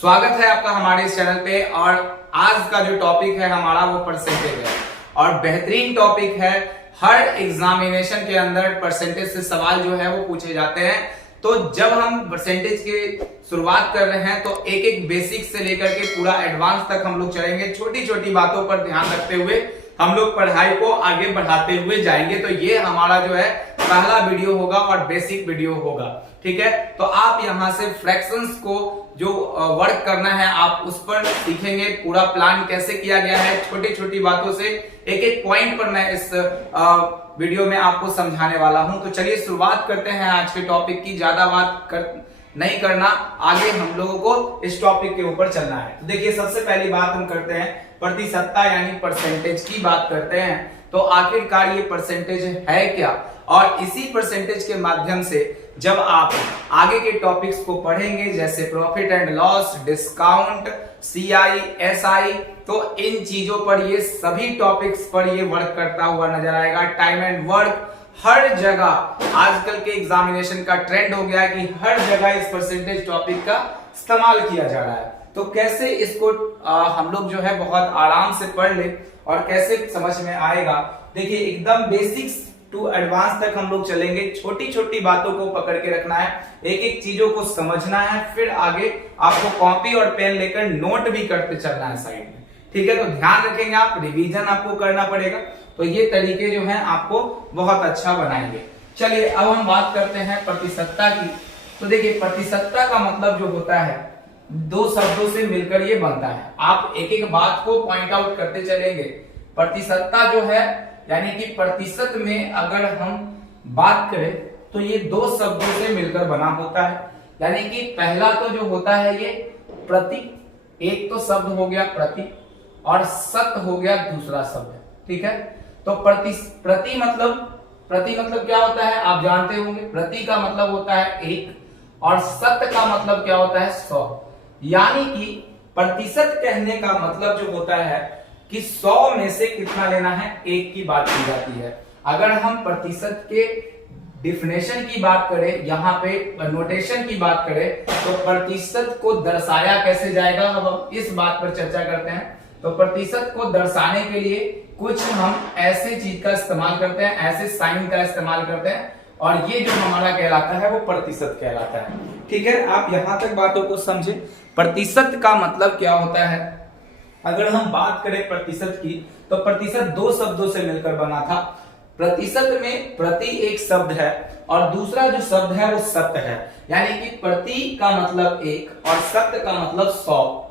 स्वागत है आपका हमारे इस चैनल पे। और आज का जो टॉपिक है हमारा वो परसेंटेज है और बेहतरीन टॉपिक है। हर एग्जामिनेशन के अंदर परसेंटेज से सवाल जो है वो पूछे जाते हैं। तो जब हम परसेंटेज की शुरुआत कर रहे हैं तो एक एक बेसिक से लेकर के पूरा एडवांस तक हम लोग चलेंगे। छोटी छोटी बातों पर ध्यान रखते हुए हम लोग पढ़ाई को आगे बढ़ाते हुए जाएंगे। तो ये हमारा जो है पहला वीडियो होगा और बेसिक वीडियो होगा, ठीक है। तो आप यहाँ से फ्रैक्शंस को जो वर्क करना है आप उस पर सीखेंगे। पूरा प्लान कैसे किया गया है, छोटी छोटी बातों से एक एक पॉइंट पर मैं इस वीडियो में आपको समझाने वाला हूं। तो चलिए शुरुआत करते हैं आज के टॉपिक की। ज्यादा बात नहीं करना, आगे हम लोगों को इस टॉपिक के ऊपर चलना है। तो देखिए सबसे पहली बात हम करते हैं प्रतिशतता यानी परसेंटेज की बात करते हैं। तो आखिरकार ये परसेंटेज है क्या, और इसी परसेंटेज के माध्यम से जब आप आगे के टॉपिक्स को पढ़ेंगे जैसे profit and loss, discount, CI, SI, तो इन चीजों पर ये सभी टॉपिक्स पर ये वर्क करता हुआ नजर आएगा। टाइम एंड वर्क हर जगह आजकल के एग्जामिनेशन का ट्रेंड हो गया है कि हर जगह इस परसेंटेज टॉपिक का इस्तेमाल किया जा रहा है। तो कैसे इसको हम लोग जो है बहुत आराम से पढ़ ले और कैसे समझ में आएगा, देखिए एकदम बेसिक्स टू एडवांस तक हम लोग चलेंगे। छोटी छोटी बातों को पकड़ के रखना है, एक एक चीजों को समझना है, फिर आगे आपको कॉपी और पेन लेकर नोट भी करते चलना है साइड में, ठीक है। तो ध्यान रखेंगे आप, रिवीजन आपको करना पड़ेगा। तो ये तरीके जो हैं आपको बहुत अच्छा बनाएंगे। चलिए अब हम बात करते हैं प्रतिशतता की। तो देखिए प्रतिशतता का मतलब जो होता है दो शब्दों से मिलकर ये बनता है। आप एक एक बात को पॉइंट आउट करते चलेंगे। प्रतिशतता जो है यानी कि प्रतिशत में अगर हम बात करें तो ये दो शब्दों से मिलकर बना होता है। यानी कि पहला तो जो होता है ये प्रति, एक तो शब्द हो गया प्रति, और शत हो गया दूसरा शब्द, ठीक है। तो प्रति मतलब क्या होता है आप जानते होंगे। प्रति का मतलब होता है एक, और शत का मतलब क्या होता है 100। यानी कि प्रतिशत कहने का मतलब जो होता है कि 100 में से कितना लेना है, एक की बात की जाती है। अगर हम प्रतिशत के डिफिनेशन की बात करें, यहाँ पे नोटेशन की बात करें, तो प्रतिशत को दर्शाया कैसे जाएगा, अब हम इस बात पर चर्चा करते हैं। तो प्रतिशत को दर्शाने के लिए कुछ हम ऐसे चीज का इस्तेमाल करते हैं, ऐसे साइन का इस्तेमाल करते हैं, और ये जो हमारा कहलाता है वो प्रतिशत कहलाता है, ठीक है। आप यहां तक बातों को समझे। प्रतिशत का मतलब क्या होता है, अगर हम बात करें प्रतिशत की, तो प्रतिशत दो शब्दों से मिलकर बना था। प्रतिशत में प्रति एक शब्द है और दूसरा जो शब्द है वो शत है। यानी कि प्रति का मतलब एक और शत का मतलब 100।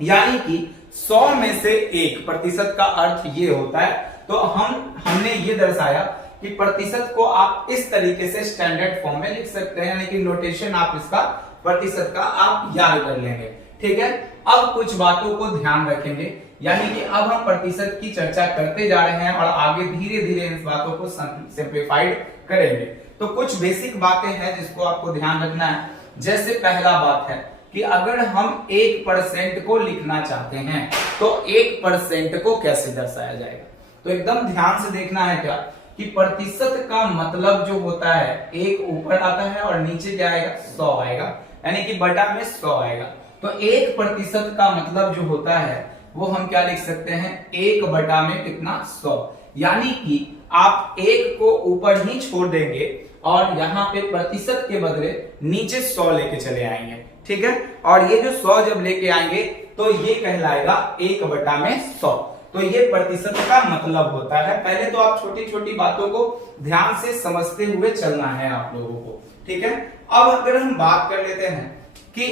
यानी कि 100 में से एक, प्रतिशत का अर्थ ये होता है। तो हमने ये दर्शाया कि प्रतिशत को आप इस तरीके से स्टैंडर्ड फॉर्म में लिख सकते हैं, यानी कि नोटेशन आप इसका प्रतिशत का आप याद कर लेंगे, ठीक है। अब कुछ बातों को ध्यान रखेंगे, यानी कि अब हम प्रतिशत की चर्चा करते जा रहे हैं और आगे धीरे धीरे इन बातों को सिंप्लीफाइड करेंगे। तो कुछ बेसिक बातें हैं जिसको आपको ध्यान रखना है। जैसे पहला बात है कि अगर हम 1% को लिखना चाहते हैं तो 1% को कैसे दर्शाया जाएगा। तो एकदम ध्यान से देखना है क्या कि प्रतिशत का मतलब जो होता है एक ऊपर आता है और नीचे क्या आएगा 100 आएगा, यानी कि बटा में 100 आएगा। तो 1% का मतलब जो होता है वो हम क्या लिख सकते हैं, 1 बटा में कितना 100। यानी कि आप एक को ऊपर ही छोड़ देंगे और यहाँ पे प्रतिशत के बदले नीचे 100 लेके चले आएंगे, ठीक है। और ये जो 100 जब लेके आएंगे तो ये कहलाएगा 1 बटा में 100। तो ये प्रतिशत का मतलब होता है। पहले तो आप छोटी छोटी बातों को ध्यान से समझते हुए चलना है आप लोगों को, ठीक है। अब अगर हम बात कर लेते हैं कि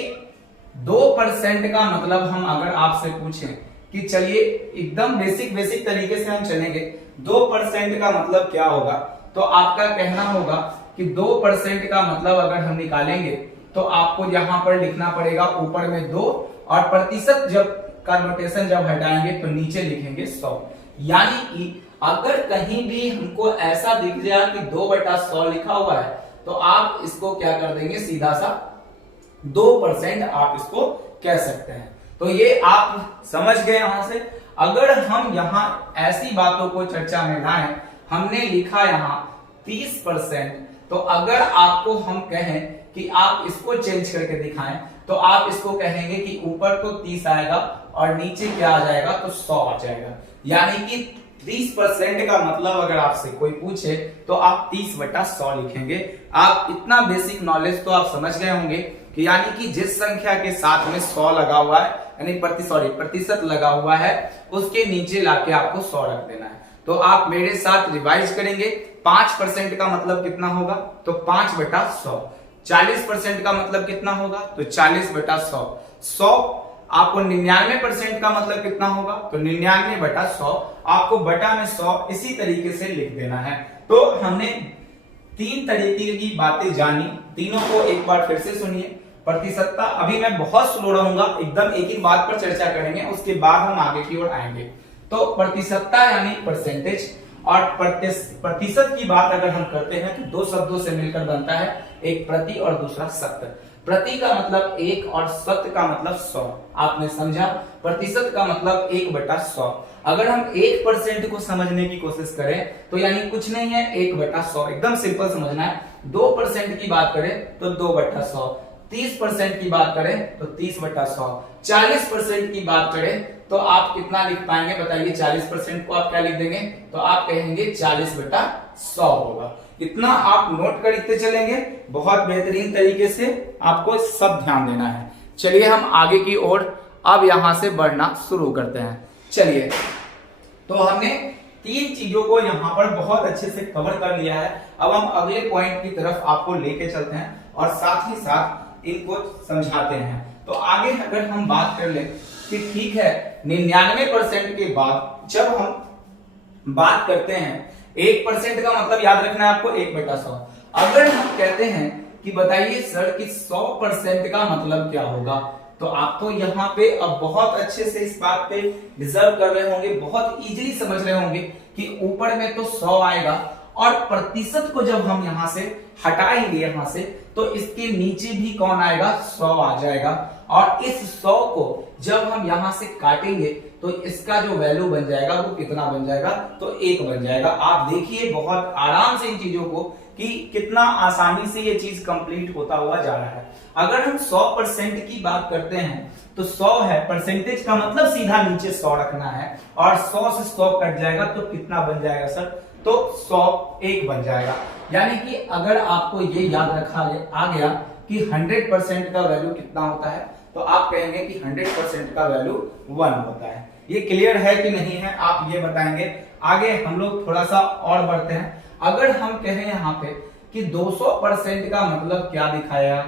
2% का मतलब, हम अगर आपसे पूछें कि चलिए एकदम बेसिक तरीके से हम चलेंगे, 2% का मतलब क्या होगा, तो आपका कहना होगा कि 2% का मतलब अगर हम निकालेंगे तो आपको यहां पर लिखना पड़ेगा ऊपर में 2, और प्रतिशत जब का नोटेशन जब हटाएंगे तो नीचे लिखेंगे 100। यानी कि अगर कहीं भी हमको ऐसा दिख जाए कि 2/100 लिखा हुआ है तो आप इसको क्या कर देंगे, सीधा सा 2% आप इसको कह सकते हैं। तो ये आप समझ गए यहां से। अगर हम यहां ऐसी बातों को चर्चा में लाएं, हमने लिखा यहां 30%, तो अगर आपको हम कहें कि आप इसको चेंज करके दिखाएं तो आप इसको कहेंगे कि ऊपर तो 30 आएगा और नीचे क्या आ जाएगा, तो 100 आ जाएगा। यानी कि 30% का मतलब अगर आपसे कोई पूछे तो आप 30/100 लिखेंगे। आप इतना बेसिक नॉलेज तो आप समझ गए होंगे कि यानी कि जिस संख्या के साथ में 100 लगा हुआ है, यानी प्रतिशत लगा हुआ है, उसके नीचे लाके आपको 100 रख देना है। तो आप मेरे साथ रिवाइज करेंगे। 5% का मतलब कितना होगा, तो 5/100। 40% का मतलब कितना होगा, तो 40/100। 100 आपको 99% का मतलब कितना होगा, तो 99/100। आपको बटा में 100 इसी तरीके से लिख देना है। तो हमने 3 तरीके की बातें जानी, तीनों को एक बार फिर से सुनिए। प्रतिशतता, अभी मैं बहुत स्लो रहूंगा, एकदम एक ही बात पर चर्चा करेंगे, उसके बाद हम आगे की ओर आएंगे। तो प्रतिशतता यानी परसेंटेज, और प्रतिशत की बात अगर हम करते हैं तो 2 शब्दों से मिलकर बनता है, एक प्रति और दूसरा शत। प्रति का मतलब 1 और शत का मतलब 100। आपने समझा, प्रतिशत का मतलब 1/100। अगर हम 1% को समझने की कोशिश करें तो यानी कुछ नहीं है, 1/100, एकदम सिंपल समझना है। 2% की बात करें तो 2/100, 30% की बात करें तो 30/100, 40% की बात करें तो आप कितना लिख पाएंगे बताइए। 40% को आप क्या लिख देंगे, तो आप कहेंगे 40/100 होगा। इतना आप नोट करते चलेंगे, बहुत बेहतरीन तरीके से आपको सब ध्यान देना है। चलिए हम आगे की ओर अब यहां से बढ़ना शुरू करते हैं। चलिए, तो हमने 3 चीजों को यहां पर बहुत अच्छे से कवर कर लिया है। अब हम अगले पॉइंट की तरफ आपको लेके चलते हैं और साथ ही साथ इनको समझाते हैं। तो आगे अगर हम बात कर ले कि ठीक है, 99% के बाद जब हम बात करते हैं, 1% का मतलब याद रखना है आपको, 1/100। अगर हम कहते हैं कि बताइए सर कि 100% का मतलब क्या होगा, तो आप तो यहाँ पे अब बहुत अच्छे से इस बात पे डिजर्व कर रहे होंगे, बहुत इजीली समझ रहे होंगे कि ऊपर में तो 100 आएगा और प्रतिशत को जब हम यहां से हटाएंगे यहां से, तो इसके नीचे भी कौन आएगा, 100 आ जाएगा। और इस 100 को जब हम यहां से काटेंगे तो इसका जो वैल्यू बन जाएगा वो कितना बन जाएगा, तो 1 बन जाएगा। आप देखिए बहुत आराम से इन चीजों को कि कितना आसानी से ये चीज कंप्लीट होता हुआ जा रहा है। अगर हम 100% की बात करते हैं तो 100 है, परसेंटेज का मतलब सीधा नीचे 100 रखना है, और 100 से 100 कट जाएगा तो कितना बन जाएगा सर, तो 101 बन जाएगा। यानी कि अगर आपको ये याद रखा आ गया कि 100% का वैल्यू कितना होता है, तो आप कहेंगे कि 100% का वैल्यू 1 होता है। ये क्लियर है कि नहीं है, आप ये बताएंगे। आगे हम लोग थोड़ा सा और बढ़ते हैं। अगर हम कहें यहाँ पे कि 200% का मतलब क्या दिखाया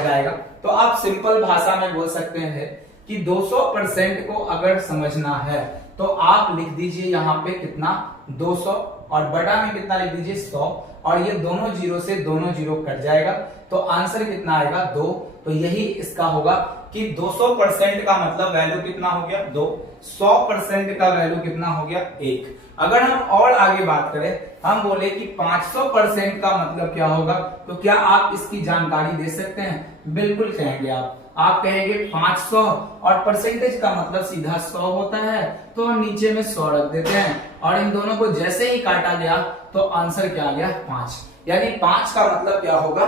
जाएगा, तो आप सिंपल भाषा में बोल सकते हैं कि 200% को अगर समझना है तो आप लिख दीजिए यहाँ पे कितना, 200, और बटा में कितना लिख दीजिए, 100, और ये दोनों जीरो से दोनों जीरो कट जाएगा तो आंसर कितना आएगा, 2। तो यही इसका होगा कि 200% का मतलब वैल्यू कितना हो गया, 2। 100% का वैल्यू कितना हो गया, 1। अगर हम और आगे बात करें, हम बोले कि 500% का मतलब क्या होगा, तो क्या आप इसकी जानकारी दे सकते हैं? बिल्कुल कहेंगे आप कहेंगे 500, और परसेंटेज का मतलब सीधा 100 होता है, तो हम नीचे में 100 रख देते हैं, और इन दोनों को जैसे ही काटा गया तो आंसर क्या आ गया, 5। यानी 5 का मतलब क्या होगा,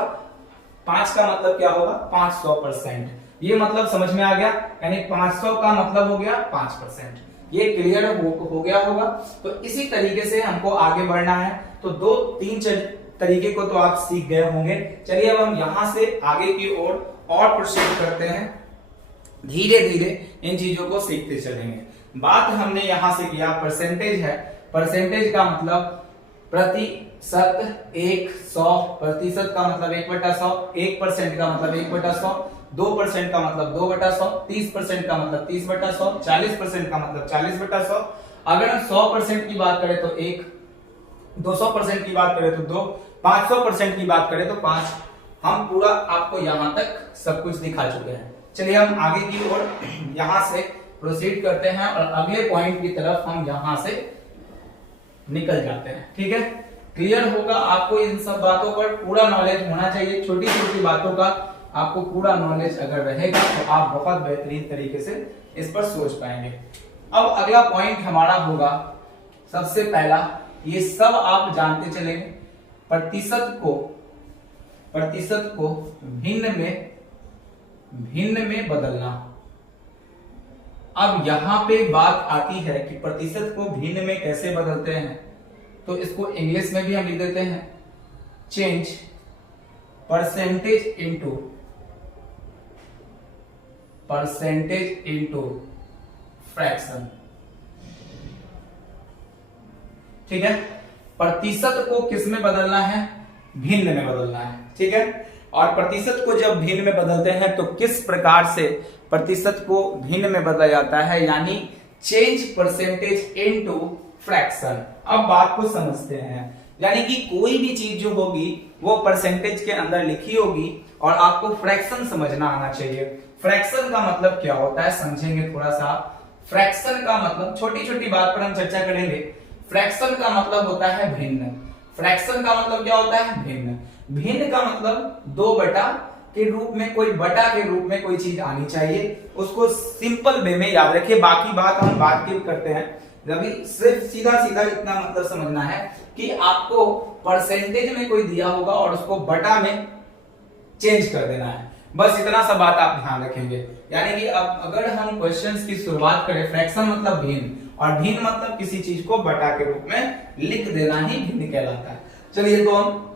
5 का मतलब क्या होगा, 500%। ये मतलब समझ में आ गया, यानी 500 का मतलब हो गया 5%। ये क्लियर हो गया होगा। तो इसी तरीके से हमको आगे बढ़ना है। तो 2-3 तरीके को तो आप सीख गए होंगे। चलिए अब हम यहां से आगे की ओर और प्रोसीड करते हैं, धीरे धीरे इन चीजों को सीखते चलेंगे। बात हमने यहां से किया परसेंटेज है। परसेंटेज का मतलब प्रतिशत, 100, प्रतिशत का मतलब 1/100, 1% का मतलब 1/100, 2% का मतलब 2/100, 30% का मतलब 30/100, 40% का मतलब 40/100। अगर हम 100% की बात करें तो 1, 200% की बात करें तो 2, 500% की बात करें तो 5। हम पूरा आपको यहां तक सब कुछ दिखा चुके हैं। चलिए हम आगे की ओर यहां से प्रोसीड करते हैं और अगले पॉइंट की तरफ हम यहां से निकल जाते हैं। ठीक है, क्लियर होगा आपको, इन सब बातों पर पूरा नॉलेज होना चाहिए। छोटी छोटी बातों का आपको पूरा नॉलेज अगर रहेगा तो आप बहुत बेहतरीन तरीके से इस पर सोच पाएंगे। अब अगला पॉइंट हमारा होगा, सबसे पहला, ये सब आप जानते चलेंगे, प्रतिशत को भिन्न में भिन्न में बदलना। अब यहां पे बात आती है कि प्रतिशत को भिन्न में कैसे बदलते हैं, तो इसको इंग्लिश में भी हम लिख देते हैं चेंज परसेंटेज इनटू फ्रैक्शन। ठीक है, प्रतिशत को किस में बदलना है, भिन्न में बदलना है। ठीक है, और प्रतिशत को जब भिन्न में बदलते हैं तो किस प्रकार से प्रतिशत को भिन्न में बदला जाता है, यानी चेंज परसेंटेज इनटू फ्रैक्शन। अब बात को समझते हैं, यानी कि कोई भी चीज जो होगी वो परसेंटेज के अंदर लिखी होगी और आपको फ्रैक्शन समझना आना चाहिए। फ्रैक्शन का मतलब क्या होता है समझेंगे थोड़ा सा। फ्रैक्शन का मतलब, छोटी छोटी बात पर हम चर्चा करेंगे। फ्रैक्शन का मतलब होता है भिन्न। फ्रैक्शन का मतलब क्या होता है, भिन्न। भिन्न का मतलब दो बटा के रूप में, कोई बटा के रूप में कोई चीज आनी चाहिए, उसको सिंपल वे में याद रखिए। बाकी बात हम बात की करते हैं, अभी सिर्फ सीधा सीधा इतना मतलब समझना है कि आपको परसेंटेज में कोई दिया होगा और उसको बटा में चेंज कर देना है, बस इतना सा बात आप ध्यान रखेंगे। यानी कि अब अगर हम क्वेश्चंस की शुरुआत करें, फ्रैक्शन मतलब भिन्न और भिन्न मतलब किसी चीज को बटा के रूप में लिख देना ही भिन्न कहलाता है। चलिए तो हम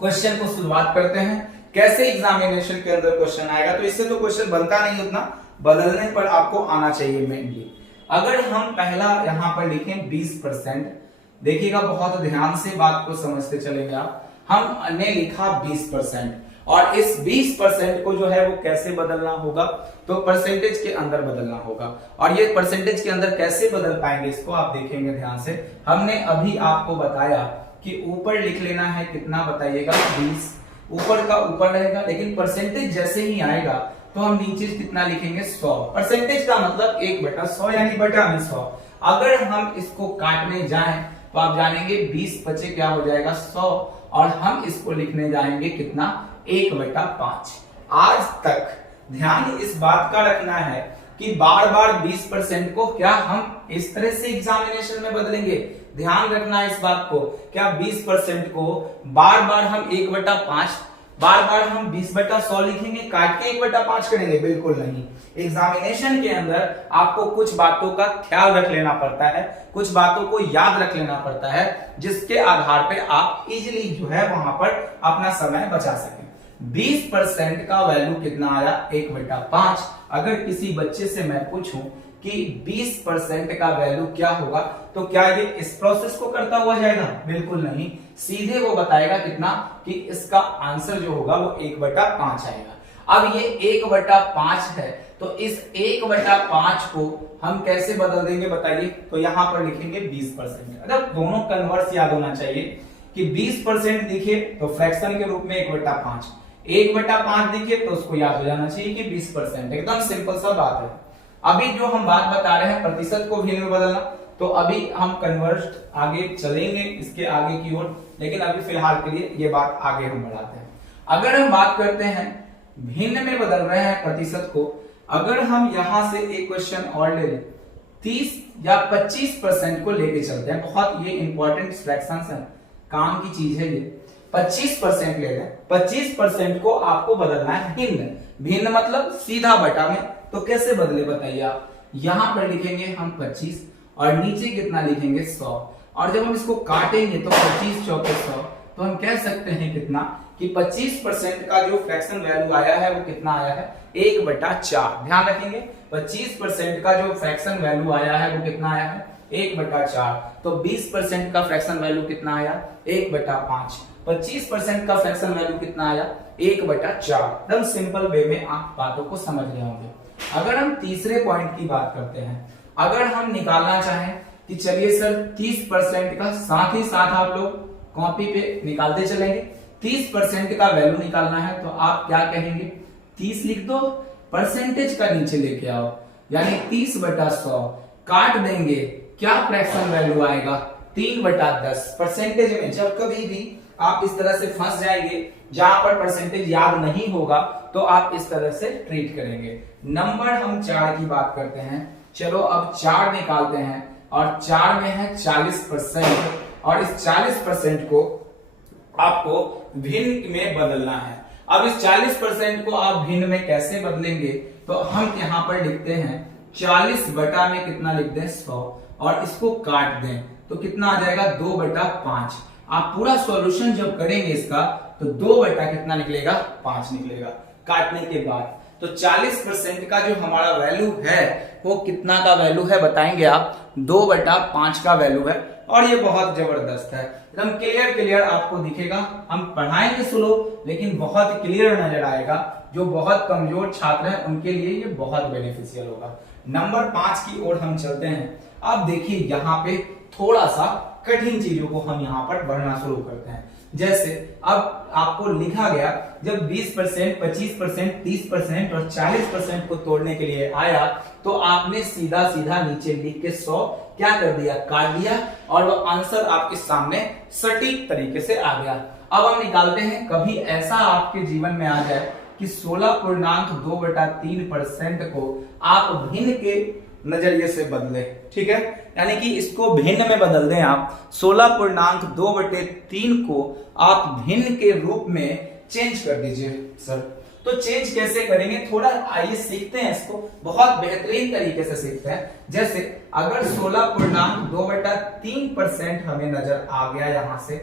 क्वेश्चन को शुरुआत करते हैं। कैसे एग्जामिनेशन के अंदर क्वेश्चन आएगा, तो इससे तो क्वेश्चन बनता नहीं उतना, बदलने पर आपको आना चाहिए मेनली। अगर हम पहला यहां पर लिखें 20%, देखिएगा बहुत ध्यान से बात को समझते चलेंगे आप। हमने लिखा 20% और इस 20% को जो है वो कैसे बदलना होगा, तो परसेंटेज के अंदर बदलना होगा। और ये परसेंटेज के अंदर कैसे बदल पाएंगे इसको आप देखेंगे ध्यान से। हमने अभी आपको बताया कि ऊपर लिख लेना है कितना, बताइएगा 20, ऊपर का ऊपर रहेगा, लेकिन परसेंटेज जैसे ही आएगा तो हम नीचे कितना लिखेंगे 100। परसेंटेज का मतलब 1/100 यानी बटा में 100। अगर हम इसको काटने जाएं तो आप जानेंगे 20 बचे क्या हो जाएगा 100, और हम इसको लिखने जाएंगे कितना 1/5। आज तक ध्यान इस बात का रखना है कि बार बार 20% को क्या हम इस तरह से एग्जामिनेशन में बदलेंगे, ध्यान रखना है इस बात को। क्या 20% को बार बार हम 1/5, बार बार हम 20/100 लिखेंगे, काट के 1/5 करेंगे? बिल्कुल नहीं। एग्जामिनेशन के अंदर आपको कुछ बातों का ख्याल रख लेना पड़ता है, कुछ बातों को याद रख लेना पड़ता है, जिसके आधार पे आप इजीली जो है वहां पर अपना समय बचा सकें। 20% का वैल्यू कितना आया 1/5। अगर किसी बच्चे से मैं पूछूं कि 20% का वैल्यू क्या होगा, तो क्या ये इस प्रोसेस को करता हुआ जाएगा? बिल्कुल नहीं, सीधे वो बताएगा कितना कि इसका आंसर जो होगा वो 1/5 आएगा। अब ये 1/5 है, तो इस 1/5 को हम कैसे बदल देंगे बताइए? तो यहां पर लिखेंगे 20%। अगर दोनों कन्वर्स याद होना चाहिए कि 20% दिखे तो फ्रैक्शन के रूप में 1/5, 1/5 दिखे तो उसको याद हो जाना चाहिए कि 20%। एकदम सिंपल सा बात है। अभी जो हम बात बता रहे हैं प्रतिशत को भिन्न में बदलना, तो अभी हम कन्वर्ट आगे चलेंगे इसके आगे की ओर, लेकिन अभी फिलहाल के लिए ये बात आगे हम बढ़ाते हैं। अगर हम बात करते हैं भिन्न में बदल रहे हैं प्रतिशत को, अगर हम यहां से एक क्वेश्चन और ले लें, 30 या 25% को लेके चलते हैं। बहुत ये इंपॉर्टेंट फ्रैक्शंस है, काम की चीज है ये। 25% ले लें, 25% को आपको बदलना है भिन्न। भिन्न मतलब सीधा बटा में, तो कैसे बदले बताइए आप? यहां पर लिखेंगे हम 25 और नीचे कितना लिखेंगे 100, और जब हम इसको काटेंगे तो 25 चौके 100, तो हम कह सकते हैं कितना कि 25% का जो फ्रैक्शन वैल्यू आया है वो कितना आया है 1/4। ध्यान रखेंगे 25% का जो फ्रैक्शन वैल्यू आया है वो कितना आया है 1/4। तो 20% का फ्रैक्शन वैल्यू कितना आया 1/5। 25% का फ्रैक्शन वैल्यू कितना आया 1/4। एकदम सिंपल वे में आप बातों को समझ रहे होंगे। अगर हम तीसरे पॉइंट की बात करते हैं, अगर हम निकालना चाहें कि चलिए सर 30% का, साथ ही साथ आप लोग कॉपी पे निकालते चलेंगे, 30% का वैल्यू निकालना है, तो आप क्या कहेंगे 30 लिख दो, परसेंटेज का नीचे लेके आओ, यानी 30/100 काट देंगे, क्या फ्रैक्शन वैल्यू आएगा 3/10। परसेंटेज में जब कभी भी आप इस तरह से फंस जाएंगे जहां पर परसेंटेज याद नहीं होगा, तो आप इस तरह से ट्रीट करेंगे। नंबर हम 4 की बात करते हैं। चलो अब 4 निकालते हैं, और 4 में है 40%, और इस 40% को आपको भिन्न में बदलना है। अब इस 40% को आप भिन्न में कैसे बदलेंगे, तो हम यहाँ पर लिखते हैं 40 बटा में कितना लिख दें 100 और इसको काट दें तो कितना आ जाएगा 2/5। आप पूरा सॉल्यूशन जब करेंगे इसका तो 2 कितना निकलेगा 5 निकलेगा काटने के बाद। तो 40% का जो हमारा वैल्यू है वो कितना का वैल्यू है बताएंगे आप, 2/5 का वैल्यू है। और ये बहुत जबरदस्त है, एकदम क्लियर आपको दिखेगा। हम पढ़ाएंगे स्लो लेकिन बहुत क्लियर नजर आएगा। जो बहुत कमजोर छात्र हैं उनके लिए ये बहुत बेनिफिशियल होगा। नंबर 5 की ओर हम चलते हैं। अब देखिए यहाँ पे थोड़ा सा कठिन चीजों को हम यहाँ पर बढ़ना शुरू करते हैं। जैसे अब आपको लिखा गया जब 20%, 25%, 30% और 40% को तोड़ने के लिए आया तो आपने सीधा नीचे लिख के 100 क्या कर दिया, काट दिया और वो आंसर आपके सामने सटीक तरीके से आ गया। अब हम निकालते हैं, कभी ऐसा आपके जीवन में आ जाए कि 16.2/3% को आप भिन्न के नजरिए से बदले, ठीक है, यानी कि इसको भिन्न में बदल दें आप। 16.2/3 को आप भिन्न के रूप में चेंज कर दीजिए सर। तो चेंज कैसे करेंगे, थोड़ा आइए सीखते हैं इसको, बहुत बेहतरीन तरीके से सीखते हैं। जैसे अगर 16.2/3% हमें नजर आ गया यहां से,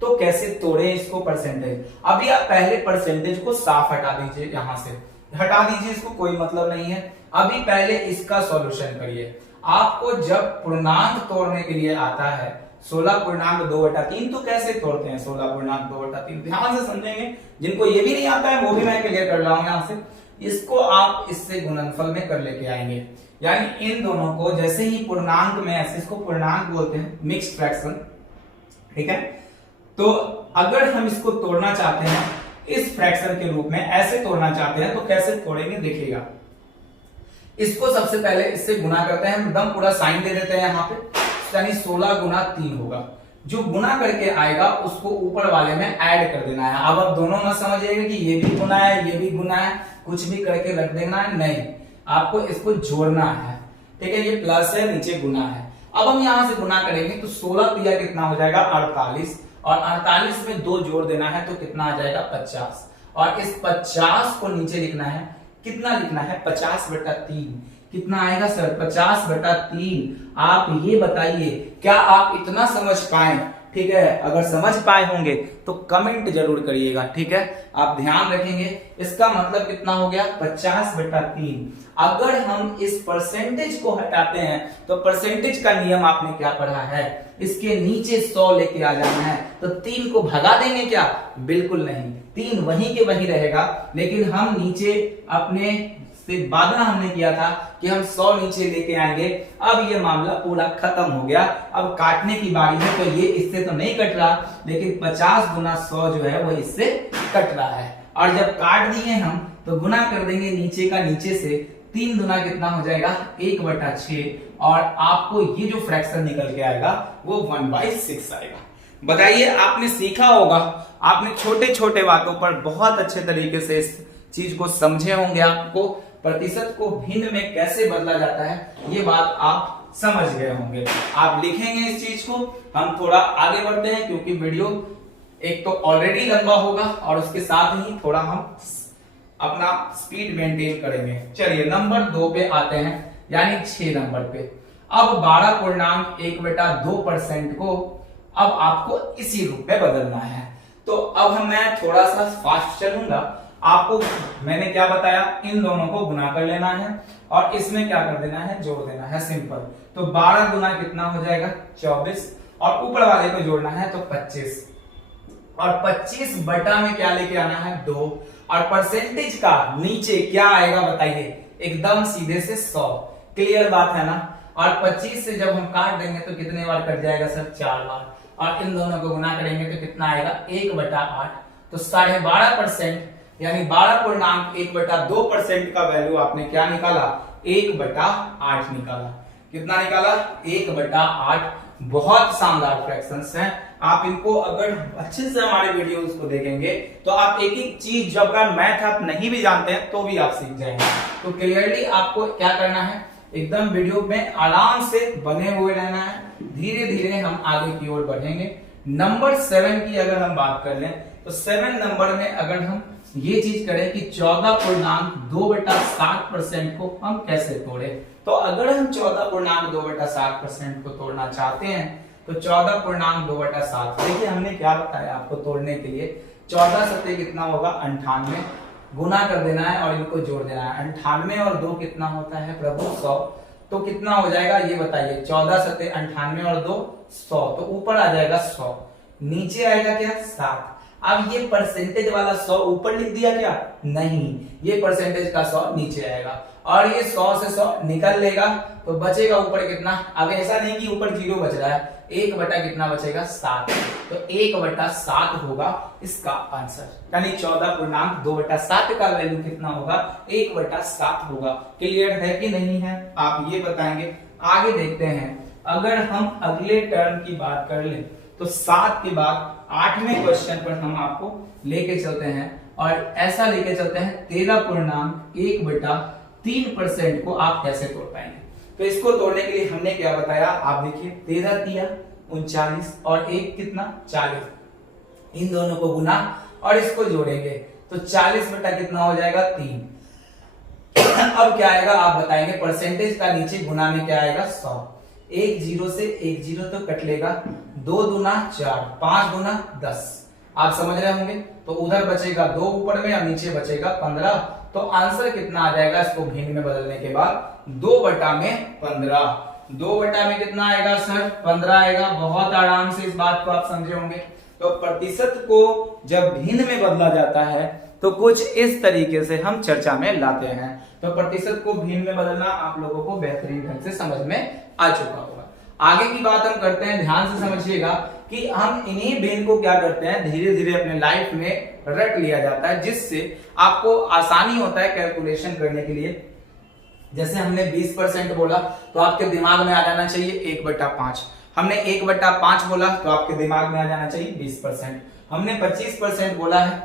तो कैसे तोड़े इसको परसेंटेज। अभी आप पहले परसेंटेज को साफ हटा दीजिए, यहां से हटा दीजिए, इसको कोई मतलब नहीं है। अभी पहले इसका सॉल्यूशन करिए। आपको जब पूर्णांक तोड़ने के लिए आता है 16.2/3 तो कैसे तोड़ते हैं 16.2/3, ध्यान से समझेंगे। जिनको ये भी नहीं आता है वो भी मैं क्लियर कर रहा हूं यहां से। इसको आप इससे गुणनफल में कर लेके आएंगे, यानी इन दोनों को जैसे ही पूर्णांक में, ऐसे इसको पूर्णांक बोलते हैं, मिक्स्ड फ्रैक्शन, ठीक है। तो अगर हम इसको तोड़ना चाहते हैं इस फ्रैक्शन के रूप में, ऐसे तोड़ना चाहते हैं तो कैसे तोड़ेंगे देखिएगा। इसको सबसे पहले इससे गुना करते हैं, एकदम पूरा साइन दे देते हैं यहाँ पे, यानी 16 गुना 3 होगा। जो गुना करके आएगा उसको ऊपर वाले में ऐड कर देना है। अब आप दोनों ना समझिएगा कि ये भी गुना है ये भी गुना है, कुछ भी करके रख देना है, नहीं, आपको इसको जोड़ना है, ठीक है। ये प्लस है, नीचे गुना है। अब हम यहां से गुना करेंगे तो 16 तिया कितना हो जाएगा 48, और 48 में 2 जोड़ देना है तो कितना आ जाएगा 50, और इस 50 को नीचे लिखना है, कितना लिखना है 50/3। कितना आएगा सर 50/3। आप ये बताइए क्या आप इतना समझ पाए, ठीक है। अगर समझ पाए होंगे तो कमेंट जरूर करिएगा, ठीक है। आप ध्यान रखेंगे, इसका मतलब कितना हो गया 50/3। अगर हम इस परसेंटेज को हटाते हैं तो परसेंटेज का नियम आपने क्या पढ़ा है, इसके नीचे 100 लेके आ जाना है। तो 3 को भगा देंगे क्या, बिल्कुल नहीं, 3 वहीं के वहीं रहेगा। लेकिन हम नीचे अपने से वादा हमने किया था कि हम 100 नीचे लेके आएंगे। अब ये मामला पूरा खत्म हो गया। अब काटने की बारी है, तो ये इससे तो नहीं कट रहा, लेकिन 50 गुना 100 जो है वो इससे कट रहा है। और जब काट दिए हम तो गुना कर देंगे नीचे का नीचे से, 3 गुना कितना हो जाएगा 1/6, और आपको ये जो फ्रैक्शन निकल के आएगा वो 1/6 आएगा। बताइए, आपने सीखा होगा, आपने छोटे छोटे बातों पर बहुत अच्छे तरीके से इस चीज को समझे होंगे। आपको प्रतिशत को भिन्न में कैसे बदला जाता है ये बात आप समझ गए होंगे। आप लिखेंगे इस चीज को, हम थोड़ा आगे बढ़ते हैं क्योंकि वीडियो एक तो ऑलरेडी लंबा होगा और उसके साथ ही थोड़ा हम अपना स्पीड मेंटेन करेंगे। चलिए नंबर 2 पे आते हैं, यानी 6 नंबर पे। अब 12.1/2% को अब आपको इसी रूप में बदलना है। तो अब मैं थोड़ा सा फास्ट चलूंगा। आपको मैंने क्या बताया, इन दोनों को गुना कर लेना है और इसमें क्या कर देना है, जोड़ देना है, सिंपल। तो 12 गुना कितना हो जाएगा 24, और ऊपर वाले को जोड़ना है तो 25, और 25 बटा में क्या लेके आना है 2, और परसेंटेज का नीचे क्या आएगा बताइए, एकदम सीधे से 100। क्लियर बात है ना। और 25 से जब हम काट देंगे तो कितने बार कट जाएगा सर 4 बार, और इन दोनों को गुना करेंगे तो कितना आएगा 1/8। तो 12.5% यानी 12.1/2% का वैल्यू आपने क्या निकाला 1/8 निकाला। कितना निकाला 1/8। बहुत शानदार फ्रैक्शंस हैं। आप इनको अगर अच्छे से हमारे वीडियोस को देखेंगे तो आप एक एक चीज, जब अगर मैथ आप नहीं भी जानते हैं तो भी आप सीख जाएंगे। तो क्लियरली आपको क्या करना है, एकदम वीडियो में आराम से बने हुए रहना है। धीरे धीरे हम आगे की ओर बढ़ेंगे। नंबर 7 की अगर हम बात कर लें तो 7 नंबर में अगर हम ये चीज करें कि 14.2/7% को हम कैसे तोड़े। तो अगर हम 14.2/7% को तोड़ना चाहते हैं तो 14.2/7, देखिए हमने क्या बताया आपको तोड़ने के लिए, 14 सत्ते कितना होगा 98, गुना कर देना है और इनको जोड़ देना है। 98 और 2 कितना होता है प्रभु 100, तो कितना हो जाएगा ये बताइए। 14 सत्ते 98 और 2 100, तो ऊपर आ जाएगा 100, नीचे आएगा क्या 7। अब ये परसेंटेज वाला 100 ऊपर लिख दिया क्या, नहीं, ये परसेंटेज का 100 नीचे आएगा और ये 100 से 100 निकल लेगा तो बचेगा ऊपर कितना। अब ऐसा नहीं कि ऊपर 0 बच रहा है, 1 बटा कितना बचेगा 7, तो 1/7 होगा इसका आंसर, यानी 14.2/7 का वैल्यू कितना होगा 1/7 होगा। क्लियर है कि नहीं है, आप ये बताएंगे। आगे देखते हैं, अगर हम अगले टर्म की बात कर ले तो 7 के बाद 8वें क्वेश्चन पर हम आपको लेके चलते हैं और ऐसा लेके चलते हैं 13.1/3% को आप कैसे तोड़ पाएंगे। तो इसको तोड़ने के लिए हमने क्या बताया, आप देखिए 13 तिया 39 और 1 कितना 40, इन दोनों को गुना और इसको जोड़ेंगे तो 40 बटा कितना हो जाएगा 3। अब क्या आएगा आप बताएंगे, परसेंटेज का नीचे गुना में क्या आएगा 100, 1 0 से 1 0 तो कट लेगा, 2 दूना 4, 5 गुना 10, आप समझ रहे होंगे। तो उधर बचेगा 2 ऊपर में और नीचे बचेगा 15, तो आंसर कितना आ जाएगा इसको भिन्न में बदलने के बाद 2/15। 2 में कितना आएगा सर 15 आएगा। बहुत आराम से इस बात को आप समझे होंगे। तो प्रतिशत को जब भिन्न में बदला जाता है तो कुछ इस तरीके से हम चर्चा में लाते हैं। तो प्रतिशत को भिन्न में बदलना आप लोगों को बेहतरीन ढंग से समझ में आ चुका होगा। आगे की बात हम करते हैं, ध्यान से समझिएगा कि हम इन्हीं भिन्न को क्या करते हैं धीरे धीरे अपने लाइफ में रट लिया जाता है, जिससे आपको आसानी होता है कैलकुलेशन करने के लिए। जैसे हमने 20% बोला तो आपके दिमाग में आ जाना चाहिए 1/5, हमने 1/5 बोला तो आपके दिमाग में आ जाना चाहिए 20%, हमने 25% बोला है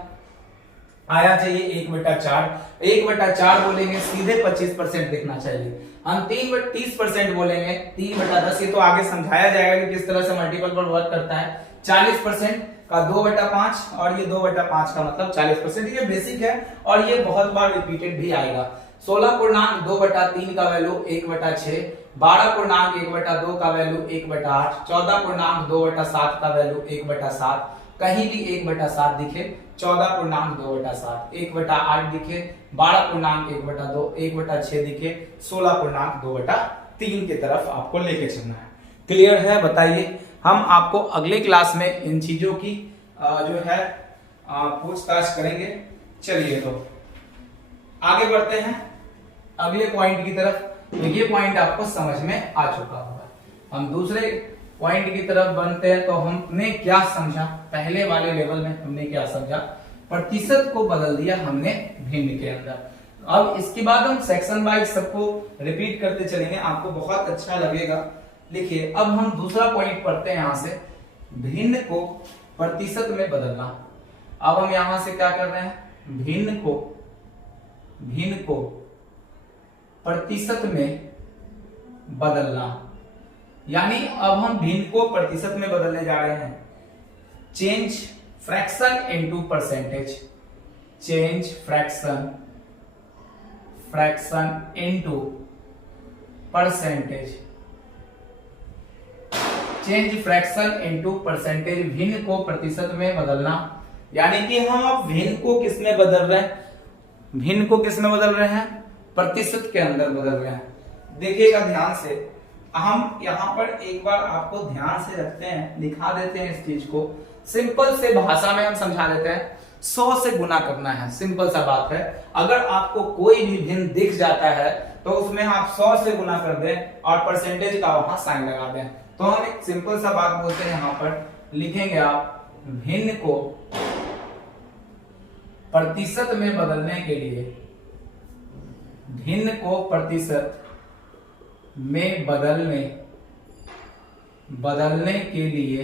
आया चाहिए 1/4, 1/4 बोलेंगे सीधे 25% दिखना चाहिए। हम 30% बोलेंगे 3/10, ये तो आगे समझाया जाएगा कि किस तरह से मल्टीपल पर वर्क करता है। 40% का 2/5 और ये 2/5 का मतलब 40%, ये बेसिक है और ये बहुत बार रिपीटेड भी आएगा। 16.2/3 का वैल्यू 1/6, 12.1/2 का वैल्यू 1/8, 14.2/7 का वैल्यू 1/7, कहीं भी 1/7 दिखे 14.2/7, 1/8 दिखे 12.1/2, 1/6 दिखे 16.2/3 की तरफ आपको लेके चलना है। क्लियर है, बताइए। हम आपको अगले क्लास में इन चीजों की जो है पूछताछ करेंगे। चलिए तो आगे बढ़ते हैं अगले पॉइंट की तरफ। तो ये पॉइंट आपको समझ में आ चुका होगा। हम दूसरे पॉइंट की तरफ बनते हैं। तो हमने क्या समझा, पहले वाले लेवल में हमने क्या समझा, प्रतिशत को बदल दिया हमने भिन्न के अंदर। अब इसके बाद हम सेक्शन वाइज सबको रिपीट करते चलेंगे, आपको बहुत अच्छा लगेगा। लिखिए, अब हम दूसरा पॉइंट पढ़ते हैं यहां से, भिन्न को प्रतिशत में बदलना। अब हम यहां से क्या कर रहे हैं, भिन्न को प्रतिशत में बदलना, यानी अब हम भिन्न को प्रतिशत में बदलने जा रहे हैं। Change fraction into percentage, change fraction into percentage, change fraction into percentage, भिन्न को प्रतिशत में बदलना। यानी कि हम अब भिन्न को किस में बदल रहे हैं, भिन्न को किस में बदल रहे हैं, प्रतिशत के अंदर बदल रहे हैं। देखिएगा ध्यान से, हम यहाँ पर एक बार आपको ध्यान से रखते हैं, दिखा देते हैं इस चीज को, सिंपल से भाषा में हम समझा देते हैं। 100 से गुना करना है, सिंपल सा बात है। अगर आपको कोई भी भिन्न दिख जाता है तो उसमें आप 100 से गुना कर दें और परसेंटेज का वहां साइन लगा दें। तो हम एक सिंपल सा बात बोलते हैं, यहाँ पर लिखेंगे आप, भिन्न को प्रतिशत में बदलने के लिए, भिन्न को प्रतिशत में बदलने के लिए,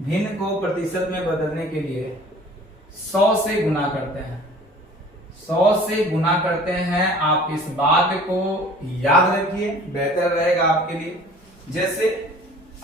भिन्न को प्रतिशत में बदलने के लिए 100 से गुना करते हैं, 100 से गुना करते हैं। आप इस बात को याद रखिए, बेहतर रहेगा आपके लिए। जैसे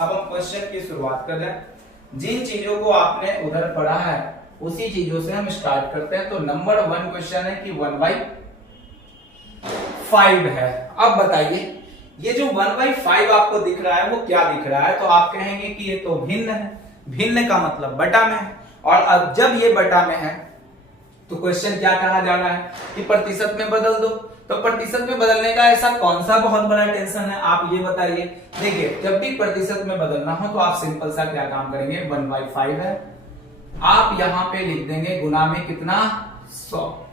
अब हम क्वेश्चन की शुरुआत कर रहे हैं। जिन चीजों को आपने उधर पढ़ा है उसी चीजों से हम स्टार्ट करते हैं। तो नंबर 1 क्वेश्चन है कि 1/5 है। अब बताइए ये जो 1/5 आपको दिख रहा है वो क्या दिख रहा है? तो आप कहेंगे कि ये तो भिन्न है। भिन्न का मतलब बटा में है, और अब जब ये बटा में है तो क्वेश्चन क्या कहा जा रहा है कि प्रतिशत में बदल दो। तो प्रतिशत में बदलने का ऐसा कौन सा बहुत बड़ा टेंशन है, आप ये बताइए। देखिए जब भी प्रतिशत में बदलना हो तो आप सिंपल सा क्या काम करेंगे, 1/5 है, आप यहां पे लिख देंगे गुना में कितना, 100।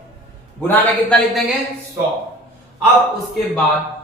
गुना में कितना लिख देंगे, 100। अब उसके बाद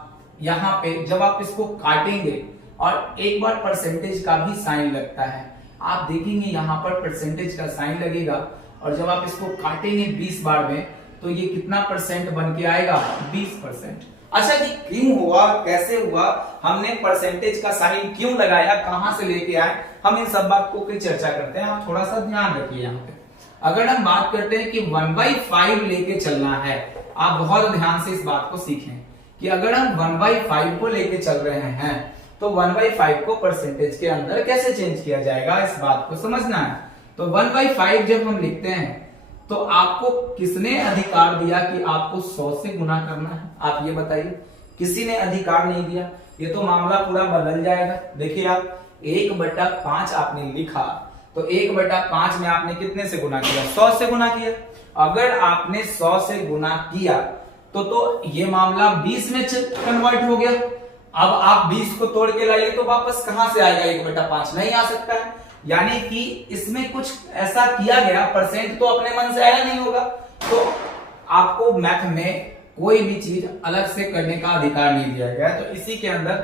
यहां पे जब आप इसको काटेंगे और एक बार परसेंटेज का भी साइन लगता है, आप देखेंगे यहां पर परसेंटेज का साइन लगेगा, और जब आप इसको काटेंगे 20 बार में तो ये कितना परसेंट बन के आएगा, 20%। अच्छा जी क्यों हुआ, कैसे हुआ, हमने परसेंटेज का साइन क्यों लगाया, कहां से लेके आए, हम इन सब बात को की चर्चा करते हैं। आप थोड़ा सा ध्यान रखिए यहाँ पे। अगर हम बात करते हैं कि 1/5 लेके चलना है, आप बहुत ध्यान से इस बात को सीखें कि अगर हम 1/5 को लेके चल रहे हैं तो 1/5 को परसेंटेज के अंदर कैसे चेंज किया जाएगा, इस बात को समझना है। तो 1/5 जब हम लिखते हैं तो आपको किसने अधिकार दिया कि आपको 100 से गुना करना है, आप ये बताइए। किसी ने अधिकार नहीं दिया, ये तो मामला पूरा बदल जाएगा। देखिए आप 1/5 आपने लिखा, तो 1/5 में आपने कितने से गुना किया, 100 से गुना किया। अगर आपने 100 से गुना किया तो ये मामला 20 में कन्वर्ट हो गया। अब आप 20 को तोड़ के लाइए तो वापस कहां से आएगा, 1/5 नहीं आ सकता है। यानी कि इसमें कुछ ऐसा किया गया, परसेंट तो अपने मन से आया नहीं होगा। तो आपको मैथ में कोई भी चीज अलग से करने का अधिकार नहीं दिया गया। तो इसी के अंदर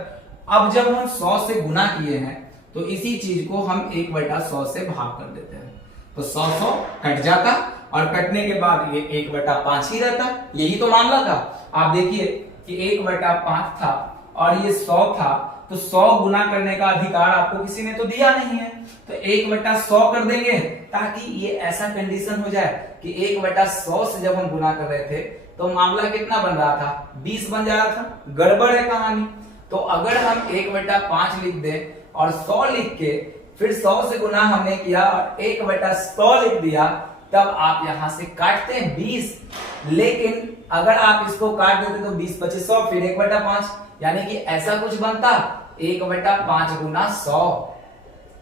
अब जब हम 100 से गुना किए हैं तो इसी चीज को हम 1/100 से भाग कर देते हैं, तो 100 कट जाता, और कटने के बाद ये 1/5 ही रहता। यही तो मामला था। आप देखिए कि 1/5 था और ये 100 था, तो 100 गुना करने का अधिकार आपको किसी ने तो दिया नहीं है, तो 1/100 कर देंगे, ताकि ये ऐसा कंडीशन हो जाए कि 1/100 से जब हम गुना कर रहे थे तो मामला कितना बन रहा था, 20 बन जा रहा था। गड़बड़ है कहानी। तो अगर हम 1/5 लिख दे और 100 लिख के फिर 100 से गुना हमने किया और 1/100 लिख दिया, तब आप यहां से काटते हैं 20। लेकिन अगर आप इसको काट देते तो 20 25 100 फिर 1/5, यानी कि ऐसा कुछ बनता 1/5 गुना 100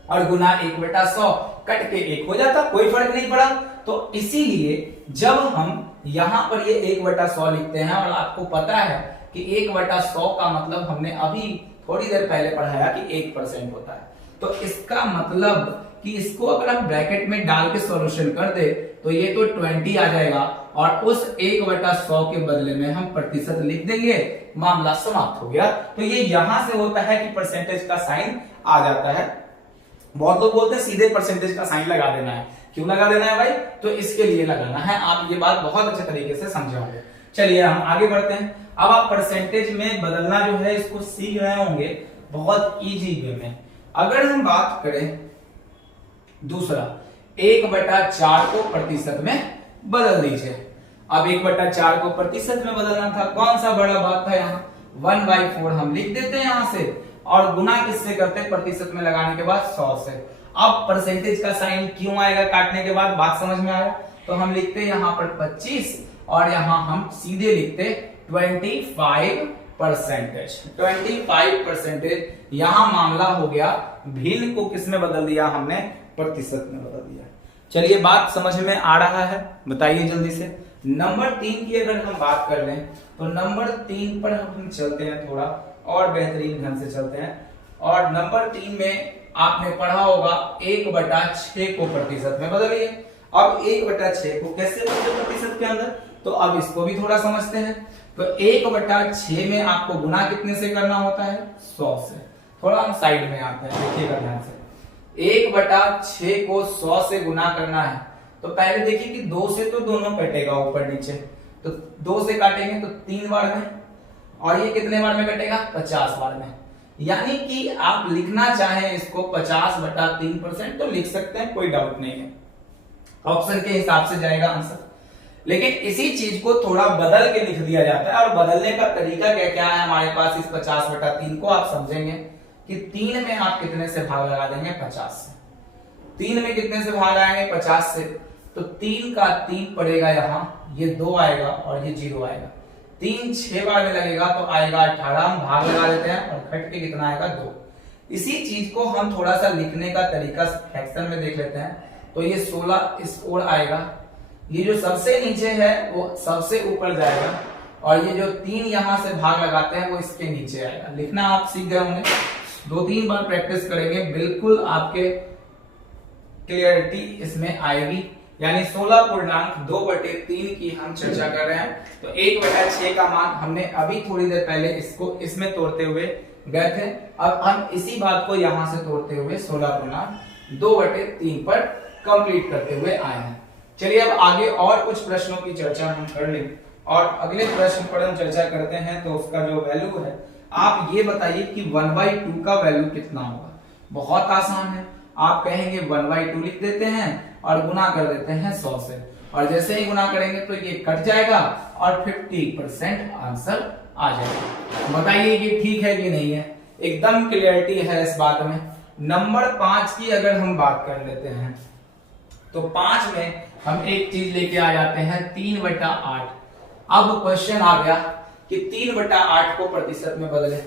और गुना 1/100 कट के 1 हो जाता, कोई फर्क नहीं पड़ा। तो इसीलिए जब हम यहां पर ये 1/100 लिखते हैं, और आपको पता है कि 1/100 का मतलब हमने अभी थोड़ी देर पहले पढ़ाया कि 1% होता है, तो इसका मतलब कि इसको अगर हम ब्रैकेट में डाल के सॉल्यूशन कर दे तो ये तो 20 आ जाएगा, और उस 1/100 के बदले में हम प्रतिशत लिख देंगे, मामला समाप्त हो गया। तो ये यहां से होता है कि परसेंटेज का साइन आ जाता है। बहुत लोग बोलते हैं सीधे परसेंटेज का साइन लगा देना है, क्यों लगा देना है भाई, तो इसके लिए लगाना है। आप ये बात बहुत अच्छे तरीके से समझे होंगे। चलिए हम आगे बढ़ते हैं। अब आप परसेंटेज में बदलना जो है इसको सीख रहे होंगे बहुत इजी वे में। अगर हम बात करें दूसरा 1/4 को प्रतिशत में बदल दीजिए। अब 1/4 को प्रतिशत में बदलना था, कौन सा बड़ा बात था, यहाँ 1/4 हम लिख देते हैं यहां से, और गुना किससे करते हैं, प्रतिशत में लगाने के बाद 100 से। अब परसेंटेज का साइन क्यों आएगा काटने के बाद, बात समझ में आया। तो हम लिखते हैं यहां पर 25 और यहां हम सीधे लिखते 25%। यहां मामला हो गया, भिन्न को किस में बदल दिया हमने, प्रतिशत में बदल दिया। चलिए बात समझ में आ रहा है, बताइए जल्दी से। नंबर 3 की अगर हम बात कर लें तो नंबर 3 पर हम चलते हैं, थोड़ा और बेहतरीन ढंग से चलते हैं। और नंबर 3 में आपने पढ़ा होगा 1/6 को प्रतिशत में बदलिए। अब 1/6 को कैसे बदले प्रतिशत के अंदर, तो अब इसको भी थोड़ा समझते हैं। तो 1/6 में आपको गुना कितने से करना होता है, 100 से। थोड़ा हम साइड में आते हैं, देखिएगा ध्यान से। 1/6 को 100 से गुना करना है, तो पहले देखिए कि 2 से तो दोनों कटेगा ऊपर नीचे, तो 2 से काटेंगे तो 3 बार में, और ये कितने बार में कटेगा, 50 बार में। यानी कि आप लिखना चाहें इसको 50/3% तो लिख सकते हैं, कोई डाउट नहीं है, ऑप्शन के हिसाब से जाएगा आंसर। लेकिन इसी चीज को थोड़ा बदल के लिख दिया जाता है, और बदलने का तरीका क्या क्या है हमारे पास। इस 50/3 को आप समझेंगे कि 3 में आप कितने से भाग लगा देंगे, 50 से। 3 में कितने से भाग आएंगे, 50 से। तो 3 का 3 पड़ेगा यहाँ, ये 2 आएगा और ये 0 आएगा। 3 6 बार में लगेगा तो आएगा 18, हम भाग लगा देते हैं और घट के कितना आएगा 2। इसी चीज को हम थोड़ा सा लिखने का तरीका फ्रैक्शन में देख लेते हैं। तो ये 16 इस ओर आएगा, ये जो सबसे नीचे है वो सबसे ऊपर जाएगा और ये जो 3 यहां से भाग लगाते हैं वो इसके नीचे आएगा। लिखना आप सीख गए होंगे, 2-3 बार प्रैक्टिस करेंगे बिल्कुल आपके क्लियरिटी इसमें आएगी। यानी 16.2/3 की हम चर्चा कर रहे हैं। तो 1/6 का मान हमने अभी थोड़ी देर पहले इसको इसमें तोड़ते हुए गए थे, अब हम इसी बात को यहां से तोड़ते हुए 16.2/3 पर कंप्लीट करते हुए आए हैं। चलिए अब आगे और कुछ प्रश्नों की चर्चा हम कर लें और अगले प्रश्न पर हम चर्चा करते हैं। तो उसका जो वैल्यू है, आप ये बताइए कि 1/2 का वैल्यू कितना होगा। बहुत आसान है, आप कहेंगे 1/2 लिख देते हैं और गुना कर देते हैं 100 से, और जैसे ही गुना करेंगे तो ये कट जाएगा और 50% आंसर आ जाएगा। बताइए ये ठीक है कि नहीं है? एकदम क्लियरिटी है इस बात में। नंबर 5 की अगर हम बात कर लेते हैं तो 5 में हम एक चीज लेके आ जाते हैं 3/8। अब क्वेश्चन आ गया कि 3/8 को प्रतिशत में बदले।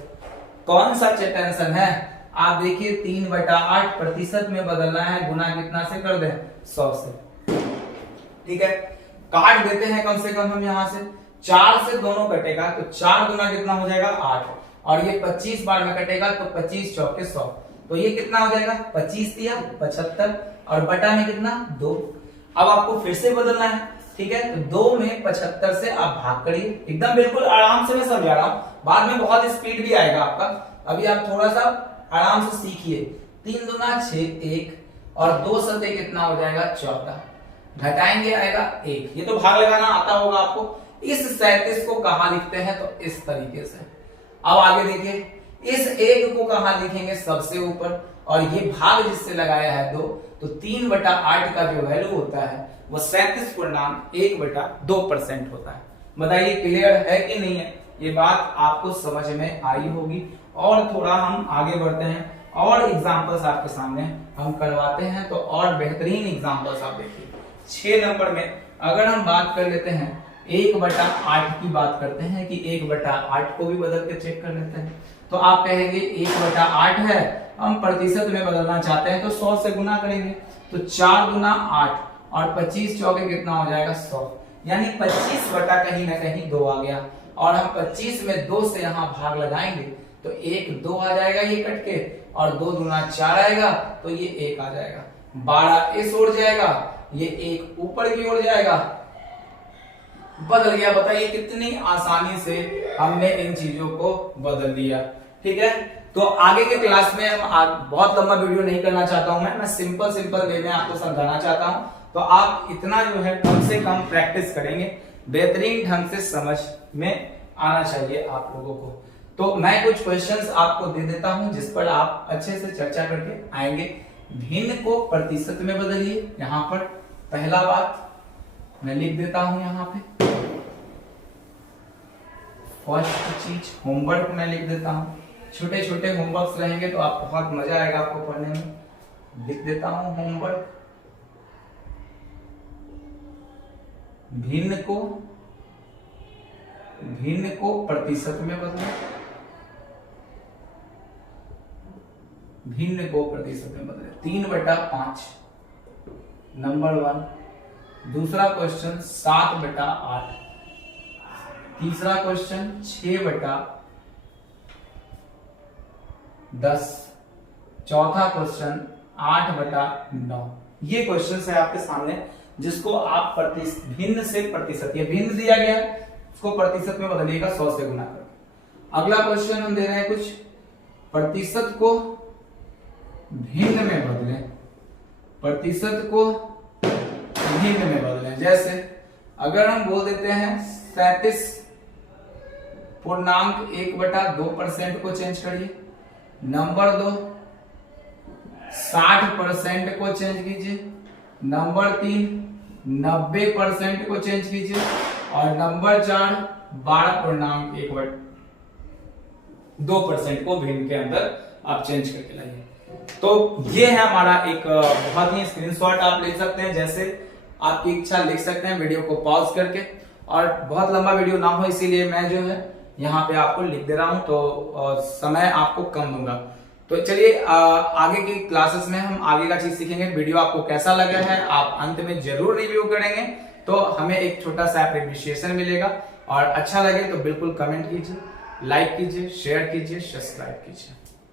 कौन सा टेंशन है? आप देखिए 3/8 प्रतिशत में बदलना है, गुना कितना से कर दें? 100 से। ठीक है, काट देते हैं कम से कम हम यहां से 4 से दोनों कटेगा तो 4 गुना कितना हो जाएगा 8, और ये 25 बार में कटेगा तो 25 चौके 100, तो ये कितना हो जाएगा 25 दिया 75 और बटा में कितना 2। अब आपको फिर से बदलना है, ठीक है, तो 2 में 75 से आप भाग करिए। एकदम बिल्कुल आराम से मैं समझा रहा हूं, बाद में बहुत स्पीड भी आएगा आपका, अभी आप थोड़ा सा आराम से सीखिए। 3 दूना 6 1 और 2 सते कितना हो जाएगा 14, घटाएंगे आएगा 1। ये तो भाग लगाना आता होगा आपको। इस 37 को कहां लिखते हैं? तो इस तरीके से। अब आगे देखिए, इस 1 को कहां लिखेंगे? सबसे ऊपर, और ये भाग जिससे लगाया है 2, तो 3/8 का जो वैल्यू होता है वो 37.1/2% होता है। बताइए क्लियर है कि नहीं है? ये बात आपको समझ में आई होगी। और थोड़ा हम आगे बढ़ते हैं और एग्जांपल्स आपके सामने हम करवाते हैं, तो और बेहतरीन एग्जांपल्स आप देखिए। 6 नंबर में अगर हम बात कर लेते हैं 1/8 की बात करते हैं कि 1/8 को भी बदल के चेक कर लेते हैं, तो आप कहेंगे 1/8 है, हम प्रतिशत में बदलना चाहते हैं तो 100 से गुना करेंगे, तो 4 गुना 8 और 25 चौके कितना हो जाएगा 100, यानी 25 बटा कहीं ना कहीं 2 आ गया, और हम 25 में 2 से यहाँ भाग लगाएंगे तो 1 2 आ जाएगा ये कट के, और 2 दूना 4 आएगा तो ये 1 आ जाएगा। 12 इस ओर जाएगा, ये 1 ऊपर की ओर जाएगा, बदल गया। बताइए कितनी आसानी से हमने इन चीजों को बदल दिया। ठीक है, तो आगे के क्लास में हम बहुत लंबा वीडियो नहीं करना चाहता हूं, मैं सिंपल वे में आपको समझाना चाहता हूं। तो आप इतना जो है कम से कम प्रैक्टिस करेंगे, बेहतरीन ढंग से समझ में आना चाहिए आप लोगों को। तो मैं कुछ क्वेश्चंस आपको दे देता हूं जिस पर आप अच्छे से चर्चा करके आएंगे। भिन्न को प्रतिशत में बदलिए। यहाँ पर पहला बात मैं लिख देता हूं, यहाँ पे फर्स्ट चीज होमवर्क मैं लिख देता हूं। छोटे छोटे होमवर्क्स रहेंगे तो आप बहुत मजा आएगा आपको पढ़ने में। लिख देता हूं होमवर्क, भिन्न को प्रतिशत में बदलें। भिन्न को प्रतिशत में बदलें। 3/5 नंबर 1। दूसरा क्वेश्चन 7/8। तीसरा क्वेश्चन 6/10। चौथा क्वेश्चन 8/9। ये क्वेश्चन है आपके सामने जिसको आप भिन्न से प्रतिशत, ये भिन्न दिया गया है, उसको प्रतिशत में बदलिएगा 100 से गुना करके। अगला क्वेश्चन हम दे रहे हैं कुछ, प्रतिशत को भिन्न में बदलें। प्रतिशत को भिन्न में बदलें, जैसे अगर हम बोल देते हैं 37.1/2% को चेंज करिए। नंबर 2 60% को चेंज कीजिए। नंबर 3 90% को चेंज कीजिए, और नंबर 4 12.1/2% को भिन्न के अंदर आप चेंज करके लाइए। तो ये है हमारा एक बहुत ही स्क्रीनशॉट आप ले सकते हैं। जैसे आपकी इच्छा लिख सकते हैं वीडियो को पॉज करके। और बहुत लंबा वीडियो ना हो इसीलिए मैं जो है यहाँ पे आपको लिख दे रहा हूँ, तो समय आपको कम दूंगा। तो चलिए आगे की क्लासेस में हम आगे का चीज सीखेंगे। वीडियो आपको कैसा लगा है आप अंत में जरूर रिव्यू करेंगे, तो हमें एक छोटा सा अप्रिशिएशन मिलेगा। और अच्छा लगे तो बिल्कुल कमेंट कीजिए, लाइक कीजिए, शेयर कीजिए, सब्सक्राइब कीजिए।